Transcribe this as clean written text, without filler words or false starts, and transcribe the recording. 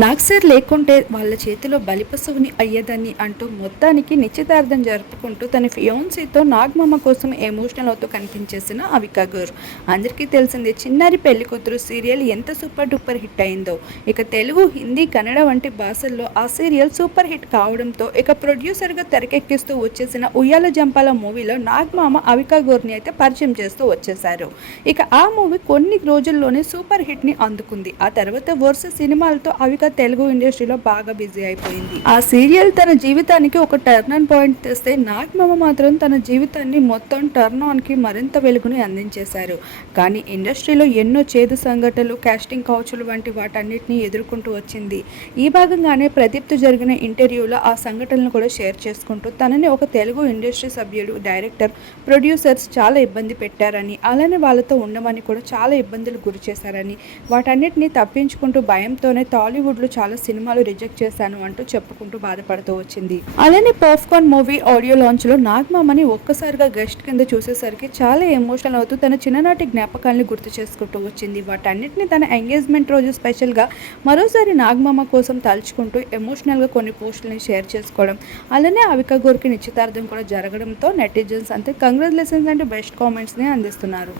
నాగ్సర్ లేకుంటే వాళ్ళ చేతిలో బలిపశువుని అయ్యేదాన్ని అంటూ మొత్తానికి నిశ్చితార్థం జరుపుకుంటూ తన ఫియోన్సీతో నాగమామ కోసం ఎమోషనల్ అవుతూ కనిపించేసిన అవికా గౌర్. అందరికీ తెలిసిందే చిన్నారి పెళ్లి కూతురు సీరియల్ ఎంత సూపర్ డూపర్ హిట్ అయిందో. ఇక తెలుగు, హిందీ, కన్నడ వంటి భాషల్లో ఆ సీరియల్ సూపర్ హిట్ కావడంతో ఇక ప్రొడ్యూసర్గా తెరకెక్కిస్తూ వచ్చేసిన ఉయ్యాల జంపాల మూవీలో నాగమామ అవికా గౌర్ని అయితే పరిచయం చేస్తూ వచ్చేశారు. ఇక ఆ మూవీ కొన్ని రోజుల్లోనే సూపర్ హిట్ని అందుకుంది. ఆ తర్వాత వరుస సినిమాలతో అవికా తెలుగు ఇండస్ట్రీలో బాగా బిజీ అయిపోయింది. ఆ సీరియల్ తన జీవితానికి ఒక టర్న్ పాయింట్ తెస్తే నాగమామ మాత్రం తన జీవితాన్ని మొత్తం టర్న్ ఆన్ కి మరింత వెలుగుని అందించేశారు. కానీ ఇండస్ట్రీలో ఎన్నో చేదు సంఘటనలు, కాస్టింగ్ కౌచులు వంటి వాటన్నిటిని ఎదుర్కొంటూ వచ్చింది. ఈ భాగంగానే ప్రదీప్తో జరిగిన ఇంటర్వ్యూలో ఆ సంఘటనలు కూడా షేర్ చేసుకుంటూ తనని ఒక తెలుగు ఇండస్ట్రీ సభ్యుడు, డైరెక్టర్, ప్రొడ్యూసర్స్ చాలా ఇబ్బంది పెట్టారని, అలానే వాళ్ళతో ఉండమని కూడా చాలా ఇబ్బందులు గురి చేశారని, వాటన్నిటిని తప్పించుకుంటూ భయంతోనే టాలీవుడ్ లో చాలా సినిమాలు రిజెక్ట్ చేశాను అంటూ చెప్పుకుంటూ బాధపడుతూ వచ్చింది. అలానే పాప్కార్న్ మూవీ ఆడియో లాంచ్ లో నాగమామని ఒక్కసారిగా గెస్ట్ కింద చూసేసరికి చాలా ఎమోషనల్ అవుతూ తన చిన్ననాటి జ్ఞాపకాలను గుర్తు చేసుకుంటూ వచ్చింది. వాటన్నిటిని తన ఎంగేజ్మెంట్ రోజు స్పెషల్ గా మరోసారి నాగమామ కోసం తలుచుకుంటూ ఎమోషనల్ గా కొన్ని పోస్టులని షేర్ చేసుకోవడం, అలానే అవికా గౌర్కి నిశ్చితార్థం కూడా జరగడంతో నెటిజన్స్ అంతే కంగ్రాచులేషన్స్ అంటూ బెస్ట్ కామెంట్స్ ని అందిస్తున్నారు.